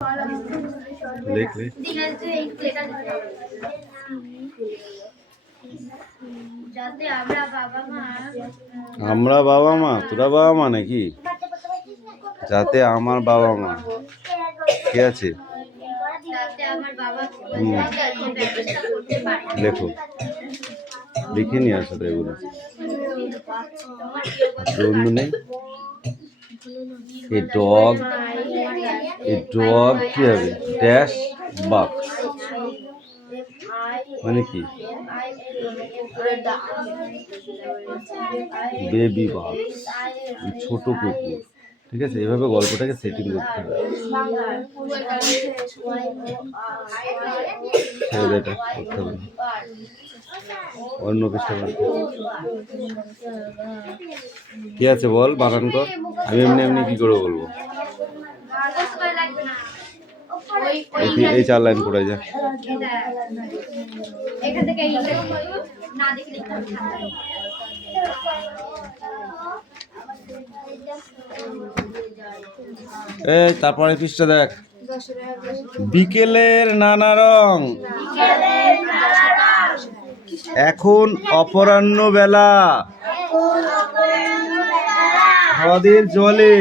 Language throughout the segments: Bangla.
লিখ লিখ। আমরা বাবা মা, তোরা বাবা মা নাকি? যাতে আমার বাবা মা কে আছে? লেখো, লিখে নিয়ে আসো তো এগুলো। বন্ধু নেই। A dog কি হবে? ড্যাশ বাক মানে কি? বেবি বাক, ছোট কুকুর। ঠিক আছে, এভাবে গল্পটাকে সেটিং করতে হবে। এটা করতে হবে, অন্য কিছু কি আছে বল, বানান কর। আমি এমনি এমনি কি করে বলবো? এই 4 লাইন পড়ে যা। এই তারপরে পৃষ্ঠা দেখ। বিকেলের নানা রং, এখন অপরাহ্ন বেলা, হ্রদের জলে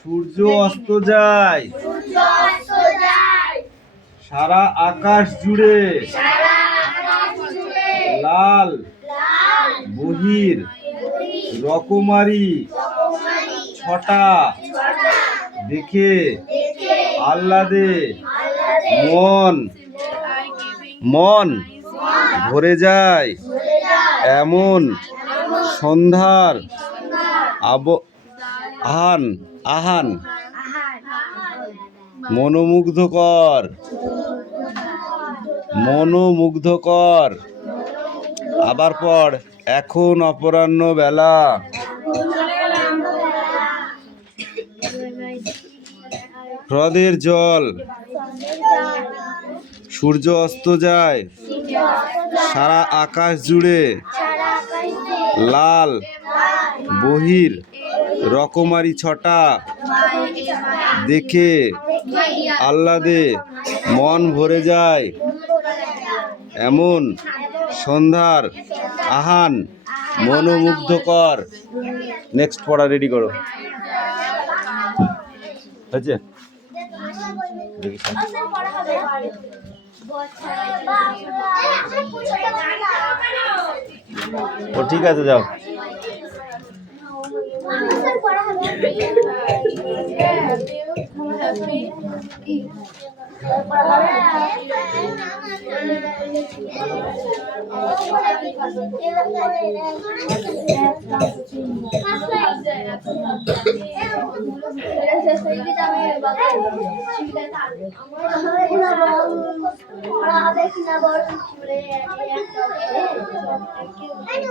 সূর্য অস্ত যায়, সারা আকাশ জুড়ে লাল বহির রকমারি ছটা দেখে আহ্লাদে মন ভরে যায়, এমন সন্ধ্যার আহান মনোমুগ্ধকর। আবার পর, এখন অপরাহ্ন বেলা, হ্রদের জল সূর্য অস্ত যায়, সারা আকাশ জুড়ে লাল বহির রকমারি ছটা দেখে আহ্লাদে মন ভরে যায়, এমন সন্ধ্যার আহান মনোমুগ্ধকর। নেক্সট পড়া রেডি করো, হয়েছে? ও ঠিক আছে, যাও।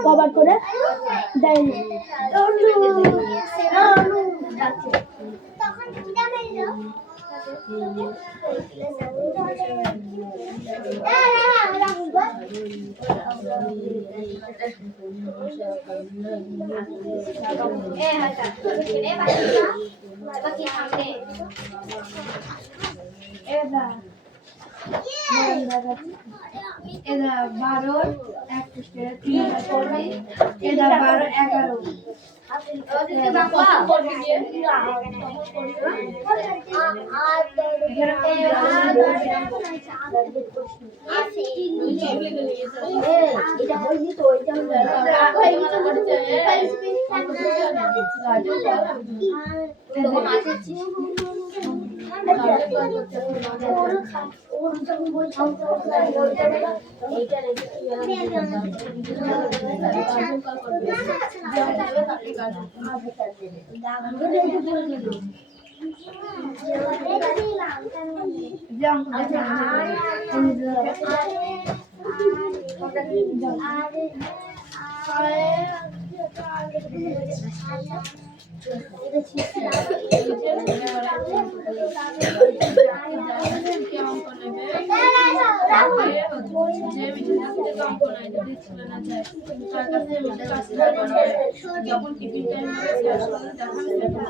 কভার করে দেয়নি। এরা 12 এক পৃষ্ঠে 3 পড়বে, এরা 12 11 যন্ত্রণায় যদি ছিল না যায় তার কাছে বসে কাজ করা হয় যখন টিফিন টাইম হবে শেষ করে দেখা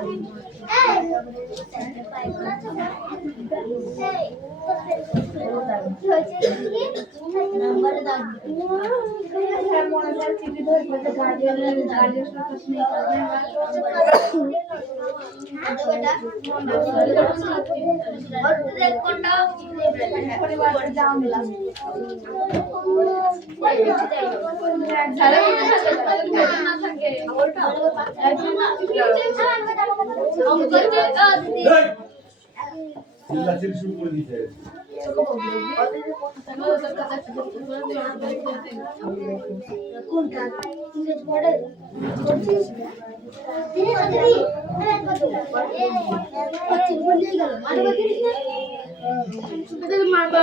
শুরু করে দিতে কোনটা ইংরেজি পড়ে করছিস দিনে না দিদি কত বলে গেল মারবা দিস না তোদের মারবা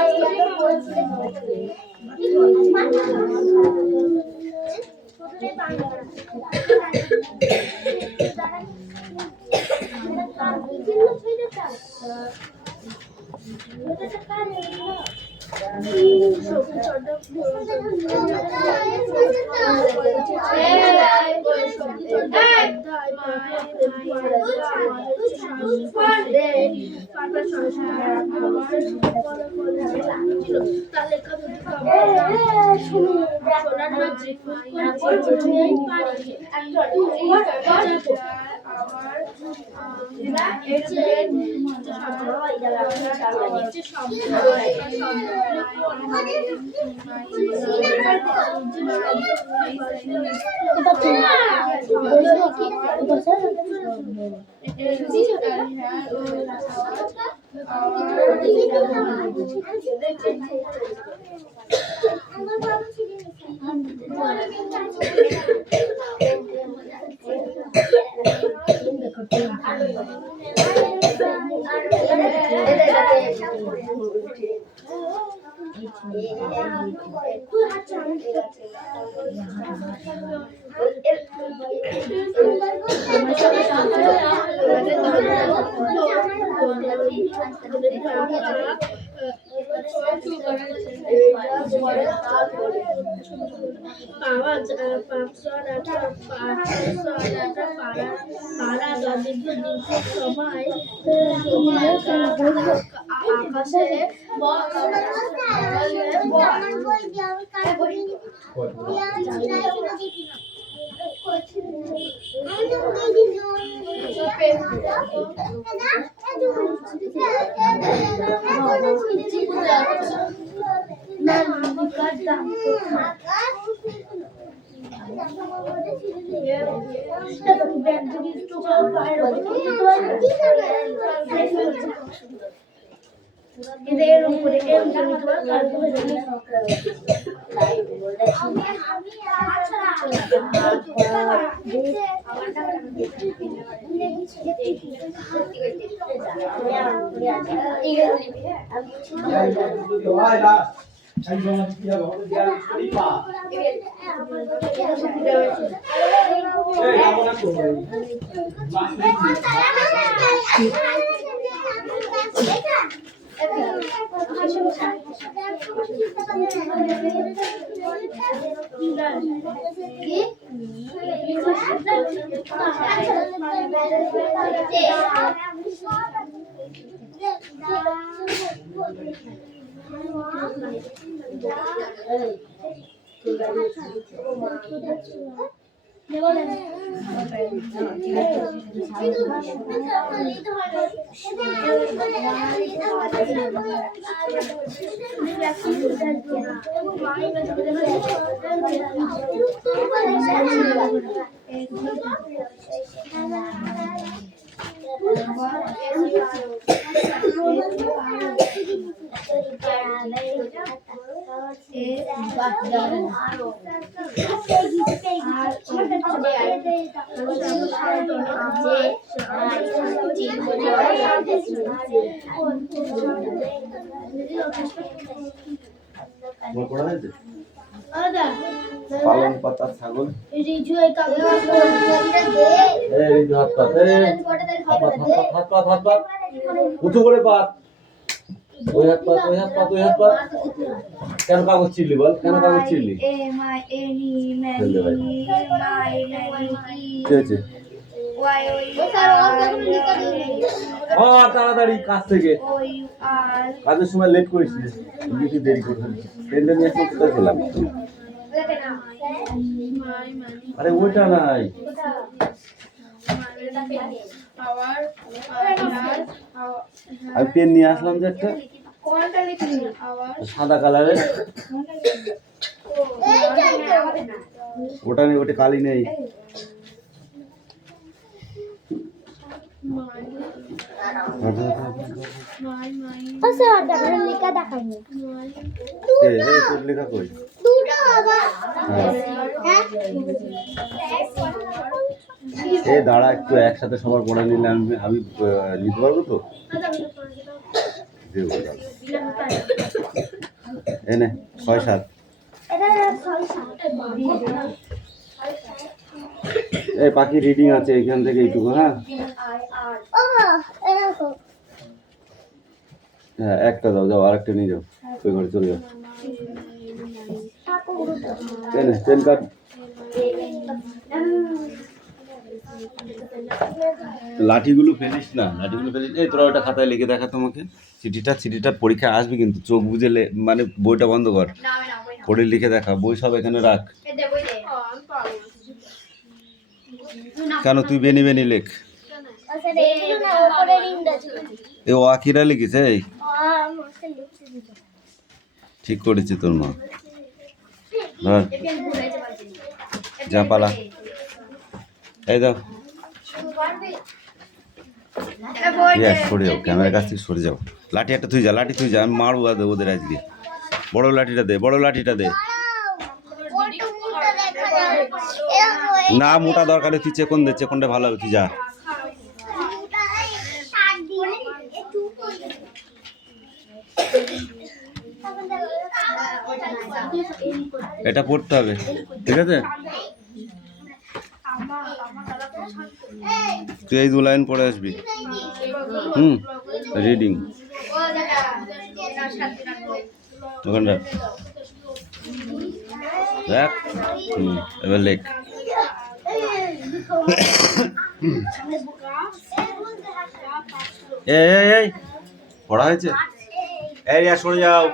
পালং পাতা ছাগল রিজু এই কাগজ এই রিজু হাত পাত উঁচু করে পাত ওই হাত পাত, ওই হাত পাত, ওই হাত পাত। কেন কাগজ ছিড়লি বল, কেন কাগজ ছিড়লি? এ মাই এনি ফেলতে পারি। ম্যানি মাই ম্যানি কি হয়েছে? ওয়াই ওই স্যার ওর যখন লিখা দিই তাড়াতাড়ি কাজ থেকে, ওই আর কাজের সময় লেট করিস না, বেশি দেরি করে ফেলিস। ট্রেনটা নিয়ে আসলে কোথায় পেলাম? আরে ওইটা নাই, আমি পেন নিয়ে আসলাম যে একটা কোনটা লিখলি সাদা কালারের, ওটা নেই, ওটা কালি নেই। স্যার দেখেন লিখা দেখাইনি তোর লেখা কই? দুটো বাবা হ্যাঁ এ দাঁড়া একটু, একসাথে সবার পড়ে নিলে আমি নিতে পারবো তো? দেবো দাঁড়া। এনে 6-7। এটা 6-7 এই পাখি রিডিং আছে এখান থেকে এইটুকু। হ্যাঁ হ্যাঁ, একটা দাও, যাও আরেকটা নিয়ে যাও, ওই ঘরে চলে যাও। এনে পেন কার্ড, লাঠিগুলো ফেলিস না, লাঠিগুলো ফেলিস। এই তোরা ওটা খাতায় লিখে দেখা তোমাকে, চিঠিটা পরীক্ষা আসবে কিন্তু, চোখ বুঝে মানে বইটা বন্ধ কর, পড়ে লিখে দেখা। বই সব এখানে রাখ। কেন তুই বেনি বেনি লেখ? স্যার এইগুলো না উপরে ইংরেজি এ ও আকিরা লিখিস? এই মাস্টার লিখতে দিতে ঠিক করেছি তোর মা। ধর যা পালা, এই দাও। সরে যাও, ক্যামেরার কাছ থেকে সরে যাও। লাঠি একটা তুই যা, লাঠি তুই যা, আমি মারবো ওদের আজকে। বড় লাঠিটা দে, বড় লাঠিটা দে। না মোটা দরকারে তুই চেকন দে, চেকনটা ভালো হবে, তুই যা। এটা পড়তে হবে, ঠিক আছে? তুই এই 2 লাইন পড়ে আসবি। রিডিং ওখানটা দেখ। এবার লেখ। এই পড়া হয়েছে? এই রিয়া সরে যাও।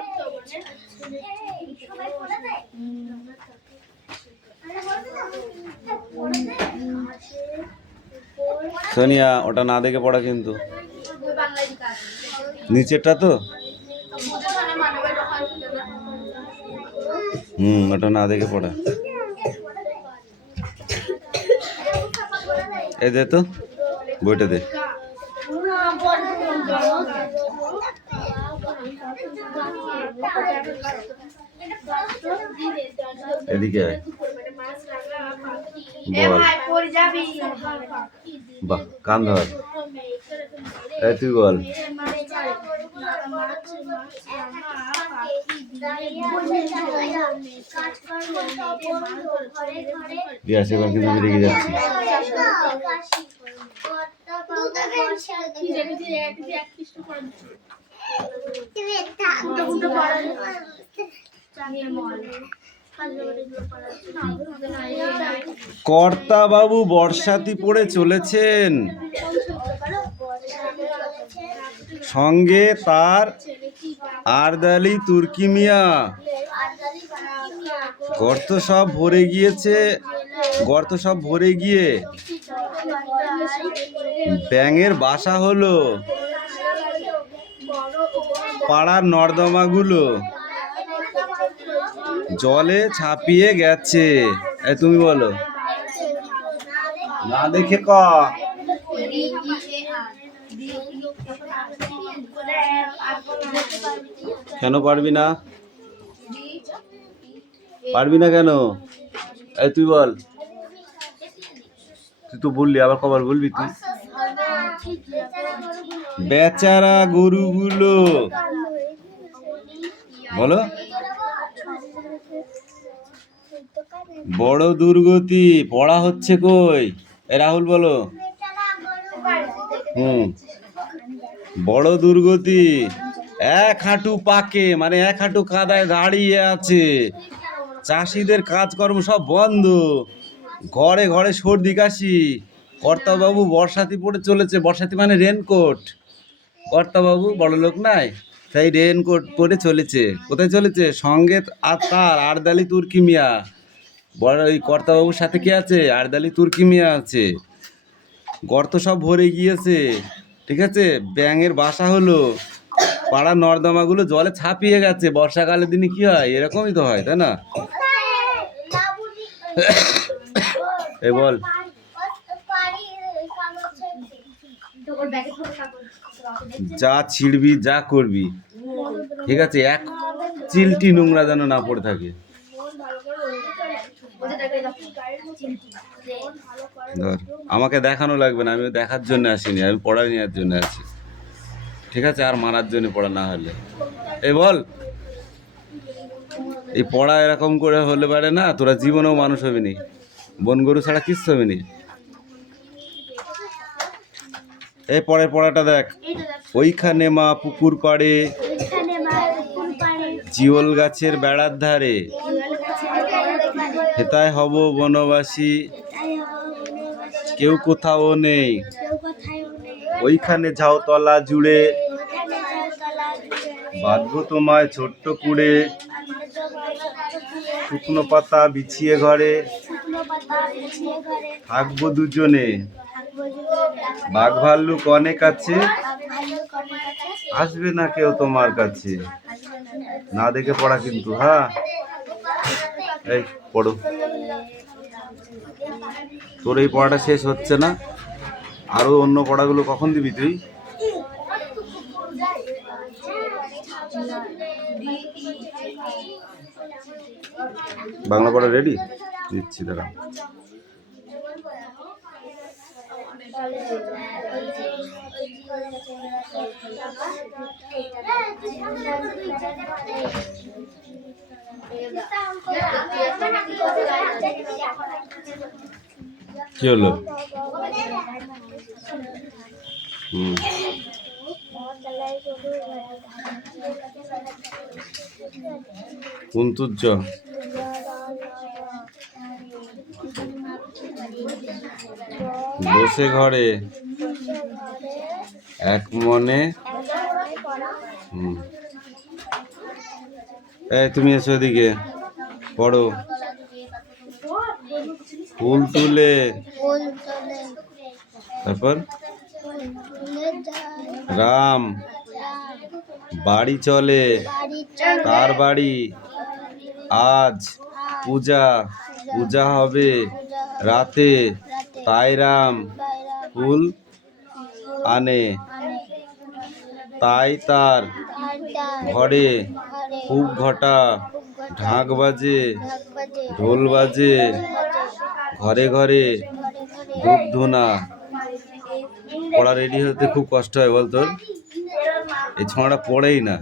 সোনিয়া ওটা না দেখে পড়া কিন্তু, নিচেরটা তো। ওটা না দেখে পড়া। এই দে তো বইটা দে। এদিকে আয়। বল। বাহ, কান ধর। এই তুই বল। সেবার কিন্তু রেগে যাচ্ছি। কর্তা বাবু বর্ষাতি পড়ে চলেছেন, সঙ্গে তার আরদালি তুর্কি মিয়া। গর্ত সব ভরে গিয়ে ব্যাঙের বাসা হলো, পাড়ার নর্দমাগুলো জলে ছাপিয়ে গেছে। তুমি বলো, না দেখে ক। কেন পারবি না? পারবি না কেন? তুই বল। তুই তো বললি, আবার কবার বলবি তুই? বেচারা গরুগুলো, বলো। বড় দুর্গতি, পড়া হচ্ছে কই? রাহুল বলো। বড় দুর্গতি, এক হাঁটু পাকে মানে এক হাঁটু কাদায় দাঁড়িয়ে আছে। চাষিদের কাজকর্ম সব বন্ধ, ঘরে ঘরে সর্দি কাশি। কর্তাবাবু বর্ষাতি পরে চলেছে, বর্ষাতি মানে রেনকোট। কর্তাবাবু বড় লোক নাই, তাই রেনকোট পরে চলেছে। কোথায় চলেছে? সঙ্গে আর তার আরদালি তুর্কি মিয়া। বড় ওই কর্তাবাবুর সাথে কে আছে? আরদালি তুর্কি মিয়া আছে। গর্ত সব ভরে গিয়েছে, ঠিক আছে? ব্যাঙের বাসা হলো, পাড়ার নর্দমাগুলো জলে ছাপিয়ে গেছে। বর্ষাকালের দিনে কি হয়? এরকমই তো হয়, তাই না? এই বল। যা ছিড়বি যা করবি, ঠিক আছে, এক চিলটি নোংরা যেন না পড়ে থাকে। ধর, আমাকে দেখানো লাগবে না, আমি দেখার জন্য আসিনি, আমি পড়া নেওয়ার জন্য আছি, ঠিক আছে? আর মারার জন্য পড়া না হলে। এই বল, এই পড়া এরকম করে হলে পারে না, তোরা জীবনেও মানুষ হবি নি, বন গরু ছাড়া কিচ্ছু হবে নি। এই পরের পড়াটা দেখ। ওইখানে মা পুকুর পাড়ে, জিওল গাছের বেড়ার ধারে, হেতায় হব বনবাসী, কেউ কোথাও নেই। ওইখানে ঝাউতলা জুড়ে, বাঁধবো তোমায় ছোট্ট কুড়ে, শুকনো পাতা বিছিয়ে ঘরে, থাকবো দুজনে। বাঘ ভাল্লুক অনেক আছে, আসবে না কেউ তোমার কাছে। না দেখে পড়া কিন্তু, হ্যাঁ? এই পড়ো। তোর এই পড়াটা শেষ হচ্ছে না, আরো অন্য পড়াগুলো কখন দিবি তুই? বাংলা পড়া রেডি? দিচ্ছি দাঁড়া। কি হলো? কুন্তুজ্জ বসে ঘরে এক মনে। এই তুমি এসো এদিকে, পড়ো। ফুল তুলে, তারপর রাম বাড়ি চলে, তার বাড়ি আজ পূজা, পূজা হবে রাতে, তাই রাম ফুল আনে, তাই তার ঘরে খুব ঘটা, ঢাক বাজে, ঢোল বাজে, ঘরে ঘরে ধূপ ধুনা। পড়া রেডি হতে খুব কষ্ট হয় বল তোর? এই ছোঁড়াটা পড়েই না,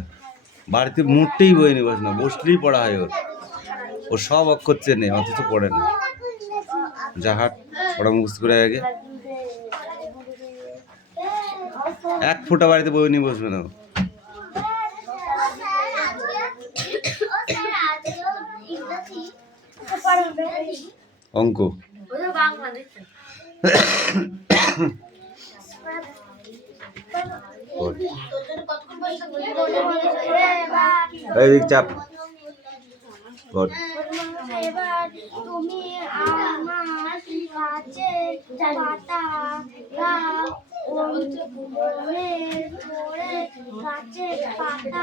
বাড়িতে মুটতেই বইনি, বস না, বসলেই পড়া হয় ওর। ও সব অক্ষর চেনে অথচ পড়ে না। যাহার পড়া মুখস্থ করে আগে, এক ফোঁটা বাড়িতে বই নিয়ে বসবে না। অঙ্ক চাপ। এবার তুমি আমার কাছে পাতা কাছে পাতা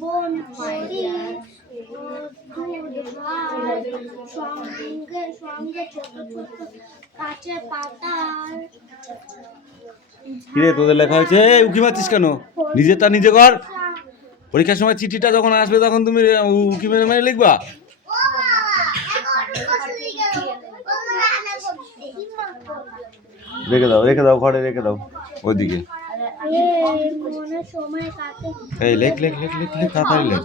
বন করি, সঙ্গে সঙ্গে ছোট ছোট কাছে পাতার। কিরে তোদের লেখা হয়েছে? উকি মারছিস কেন? নিজেরটা নিজে কর। পরীক্ষার সময় চিঠিটা যখন আসবে তখন তুমি উকি মেরে মেরে লিখবা। রেখে দাও ঘরে, রেখে দাও ওইদিকে। এই লেখ লেখ লেখ লেখ লেখ, তাড়াতাড়ি লেখ।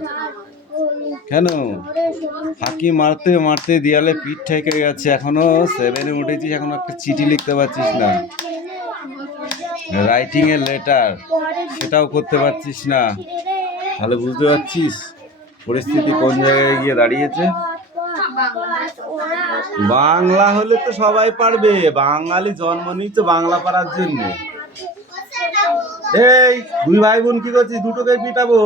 কেন ফাঁকি মারতে মারতে দেয়ালে পিঠ ঠেকে গেছে, এখনো 7-এ উঠেছিস, এখনো একটা চিঠি লিখতে পারছিস না? রাইটিং এর লেটার সেটাও করতে পারছিস না, তাহলে বুঝতে পারছিস পরিস্থিতি কোন জায়গায় গিয়ে দাঁড়িয়েছে। বাংলা হলে তো সবাই পারবে, বাঙালি জন্ম নিচ্ছে বাংলা পারার জন্য। এই দুই ভাই বোন কি করছিস? দুটোকে পিটাবো।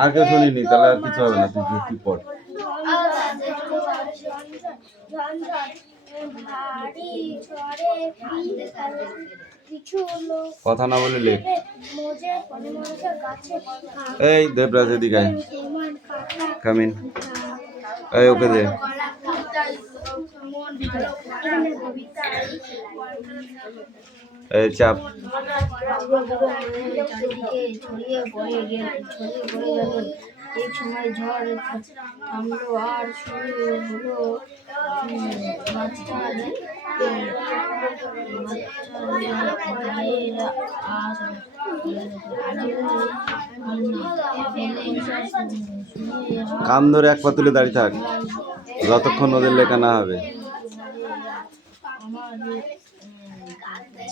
আর কেউ শুনিনি, তাহলে আর কিছু হবে না, তুই পড়। কথা না বলে লেখ। এই দেবরাজ এদিকে আয়, কামিন। এই ওকে দে। এই চাপ। ছড়িয়ে পড়ে গেল। এক সময় ঝড় থামলো আর শুরু হলো কান ধরে এক পা তুলে দাঁড়িয়ে থাক যতক্ষণ ওদের লেখা না হবে।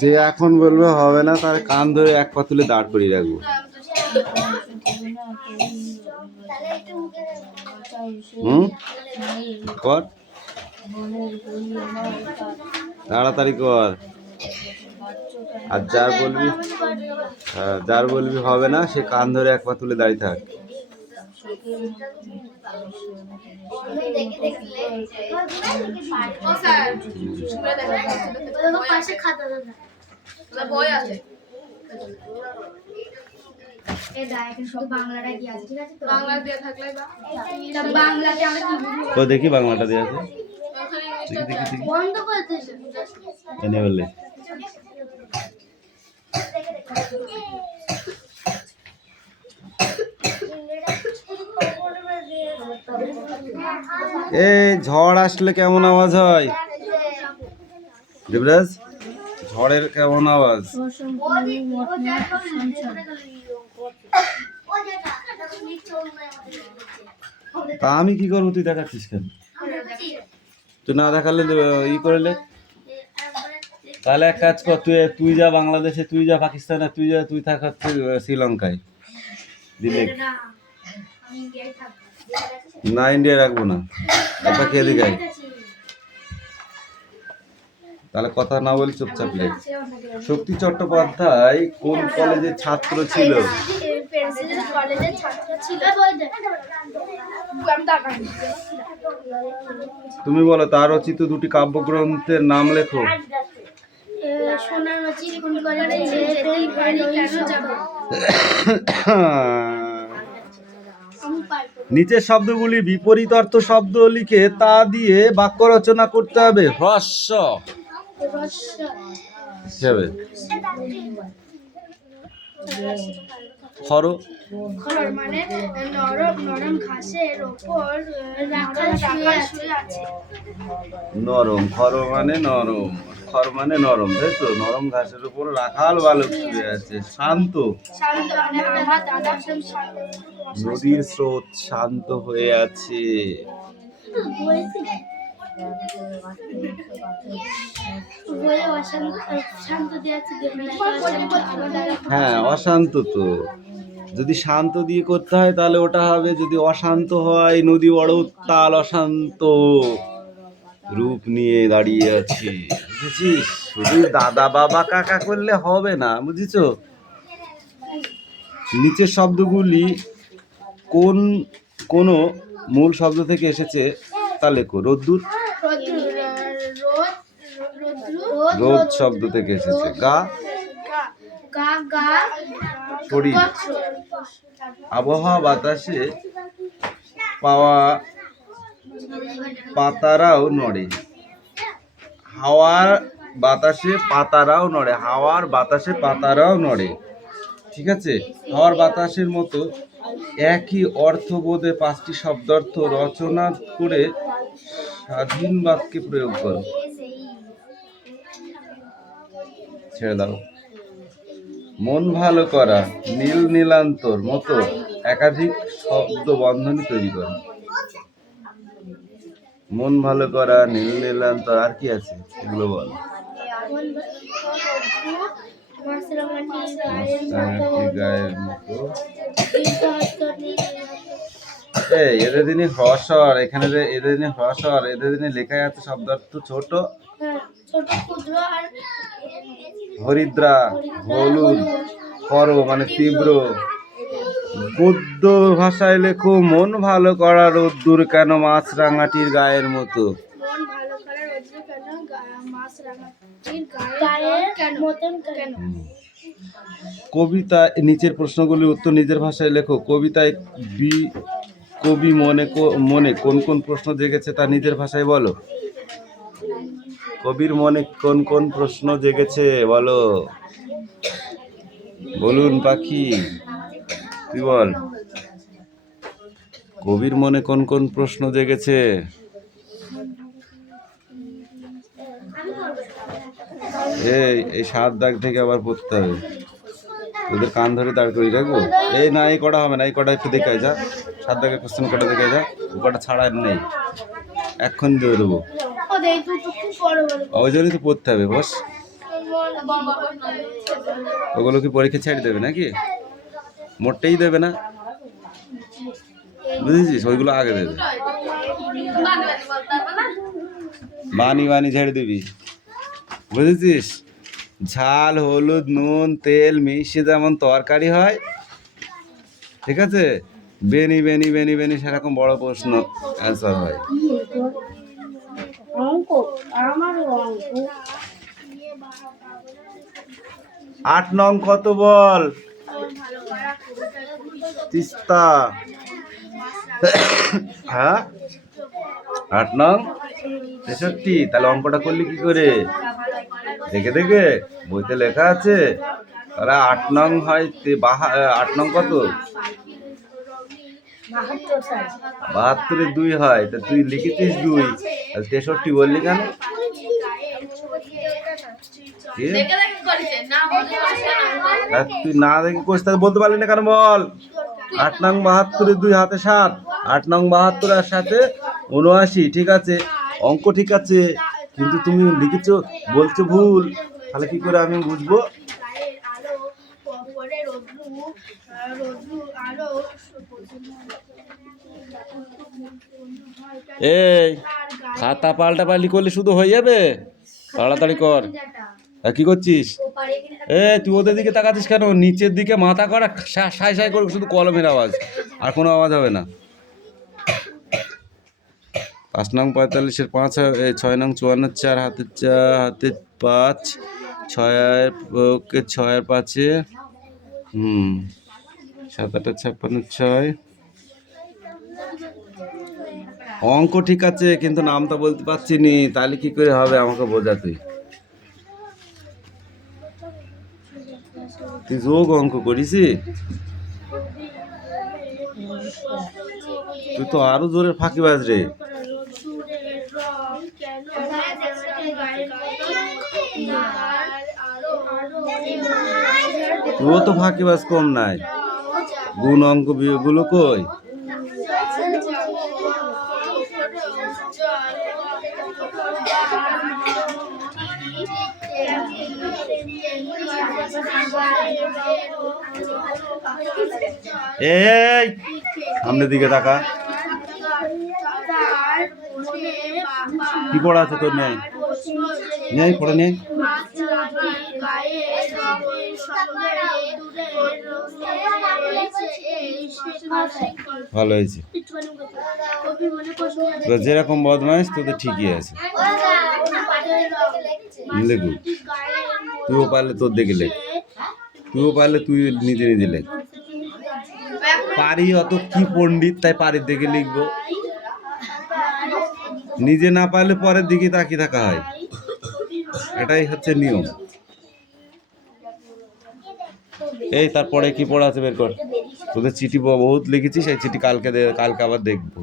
যে এখন বলবে হবে না, তার কান ধরে এক পা তুলে দাঁড় করিয়ে রাখবো। কর, তাড়াতাড়ি কর। আর যার বলবি হবে না, সে কান ধরে এক পা তুলে দাঁড়িয়ে থাক। দেখি বাংলাটা দেওয়া আছে, এনে বললে এই ঝড় আসলে কেমন আওয়াজ হয় দেবরাজ? ঝড়ের কেমন আওয়াজ? তা আমি কি করবো, তুই দেখাচ্ছিস কেন? তুই না দেখালে ই করলে তাহলে এক কাজ কর, তুই যা বাংলাদেশে, তুই যা পাকিস্তানে, তুই থাক হচ্ছে শ্রীলঙ্কায় দিলে। না, ইন্ডিয়া রাখবো না, এটা কে দিঘায়। তাহলে কথা না বলে চুপচাপ লেখ। শক্তি চট্টোপাধ্যায় কোন কলেজের ছাত্র ছিল? তুমি বলো, তার রচিত দুটি কাব্যগ্রন্থের নাম লেখো। নিচের শব্দগুলি বিপরীত অর্থ শব্দ লিখে তা দিয়ে বাক্য রচনা করতে হবে। হ্রস্ব হিসাবে খর মানে নরম ঘাসের উপর নরম, খর মানে নরম, খর মানে নরম, তাই তো? নরম ঘাসের উপর রাখাল বালক শুয়ে আছে। শান্ত, নদীর স্রোত শান্ত হয়ে আছে। হ্যাঁ, অশান্ত তো। যদি শান্ত দিয়ে করতে হয় তাহলে ওটা হবে, যদি অশান্ত হয় নদী বড় উত্তাল অশান্ত রূপ নিয়ে দাঁড়িয়ে আছে। বুঝেছিস? শুধু দাদা বাবা কাকা করলে হবে না, বুঝেছ? নিচের শব্দগুলি কোন মূল শব্দ থেকে এসেছে তা লেখো। রোদ্দুর, রোদ শব্দ থেকে এসেছে। গা, শরীর। আবহাওয়া বাতাসে পাওয়া পাতারাও নড়ে। হাওয়ার বাতাসে পাতারাও নড়ে। হাওয়ার বাতাসে পাতারাও নড়ে। ঠিক আছে? হাওয়ার বাতাসের মতো একই অর্থবোধে 5টি শব্দার্থ রচনা করে স্বাধীন বাক্যে প্রয়োগ করো। ছেড়ে দাও। মন ভালো করা, নীল নীলান্তর মতো একাধিক শব্দ বন্ধনী তৈরি করে। মন ভালো করা, নীল নীলান্তর, আর কি আছে এগুলো বল। গায়ের মতো এই এদের দিনে হ্রস্বর, এখানে যে এদের দিনে হ্রস্বর, এদের দিনে লেখা আছে শব্দার্থ ছোট, ছোট ক্ষুদ্র আর হরিদ্রা, হলুদ, কর মানে তীব্র। গদ্য ভাষায় লেখো মন ভালো করা রোদ্দুর কেন মাছরাঙাটির গায়ের মতো। মন ভালো করার রোদ্র কেন মাছরাঙাটির গায়ের মতন কেন। কবিতা নিচের প্রশ্নগুলির উত্তর নিজের ভাষায় লেখো। কবিতায় কবি মনে কোন কোন প্রশ্ন জেগেছে তা নিজের ভাষায় বলো। কবির মনে কোন কোন প্রশ্ন জেগেছে বলো। বলুন পাখি, তুই বল। কবির মনে কোন কোন প্রশ্ন জেগেছে। এই 7 দাগ থেকে আবার পড়তে হবে। তোদের কান ধরে দাঁড় করি রাখবো। এই না, এই কটা হবে না, এই কটা একটু দেখাই যা। 7 দাগের কোশ্চেন কটা দেখাই যা। ও কটা ছাড়া নেই, এক্ষণ দিয়ে দেবো। ওই জন্যই তো পড়তে হবে বস। ওগুলো কি পরীক্ষা ছেড়ে দেবে নাকি? মোটেই দেবে না, বুঝেছিস? ওইগুলো আগে দেবে, বানি বানি ঝেড়ে দিবি, বুঝেছিস? ঝাল, হলুদ, নুন, তেল মিশিয়ে যেমন তরকারি হয়, ঠিক আছে, বেনি বেনি বেনি বেনি সেরকম বড় প্রশ্ন অ্যান্সার হয়। 8 নং কত বল? তিস্তা। হ্যাঁ 8 নং 63। তাহলে অঙ্কটা করলি কি করে? দেখে দেখে বইতে লেখা আছে। তাহলে 8 নং হয় 8 নং কত? 72 2 হয়। তা তুই লিখেছিস 2, তাহলে 63 বললি কেন? তুই না দেখে কোষ বলতে পারলি না কেন বল? 8 নং 72 2 হাতে 7, 8 নং 72 আর সাথে 79, ঠিক আছে, অঙ্ক ঠিক আছে, কিন্তু তুমি লিখেছো বলছো ভুল। তাহলে কি করে আমি বুঝবো? এই খাতা পাল্টা পাল্টি করলে শুধু হয়ে যাবে? তাড়াতাড়ি কর। কি করছিস? তুই ওদের দিকে তাকাচ্ছিস কেন? নিচের দিকে মাথা করা, সাই সাই করে শুধু কলমের আওয়াজ, আর কোনো আওয়াজ হবে না। 5 নং 45 5, 6 নং 54 4 হাতে 5, 6 ওকে 6 আর 5 7 8 56 6। অঙ্ক ঠিক আছে, কিন্তু নামটা বলতে পারছি নি। তাহলে কি করে হবে আমাকে বোঝা। তুই যোগ অঙ্ক করিস? তুই তো আরো জোরে ফাঁকিবাজ রে। তুইও তো ফাঁকিবাজ কম নাই। গুণ অঙ্ক গুলো কই? এই সামনের দিকে তাকা। কি পড়া আছে তোর? নেই পড়ে নেই। ভালো হয়েছে, যেরকম বদমাইশ তোদের ঠিকই আছে। দেখু তুইও পারলে তোর দেখে লেখ, তুইও পারলে তুই নিজে নিজে লেখ। পারি অত কি পণ্ডিত, তাই পারির দিকে লিখবো। নিজে না পারলে পরের দিকে তাকিয়ে থাকা হয়, এটাই হচ্ছে নিয়ম। এই তারপরে কি পড়া আছে বের কর। তোদের চিঠি বহুত লিখেছিস, সেই চিঠি কালকে আবার দেখবো।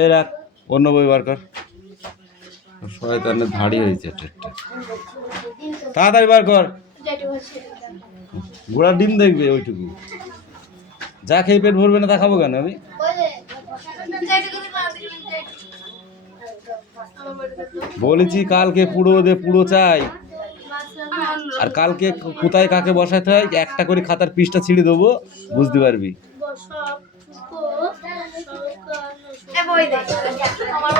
এই রাখ, অন্য বই বার কর। শয়তানের ধাড়ি হয়েছে, তাড়াতাড়ি বার কর। ঘোড়ার ডিম দেখবে ওইটুকু। যা খেয়ে পেট ভরবে না তা খাবো কেন আমি? বলেছি কালকে পুরো দে, পুরো চাই। আর কালকে কোথায় কাকে বসাতে হয় একটা করে খাতার পৃষ্ঠা ছিঁড়ে দেবো, বুঝতে পারবি। বই দে আমার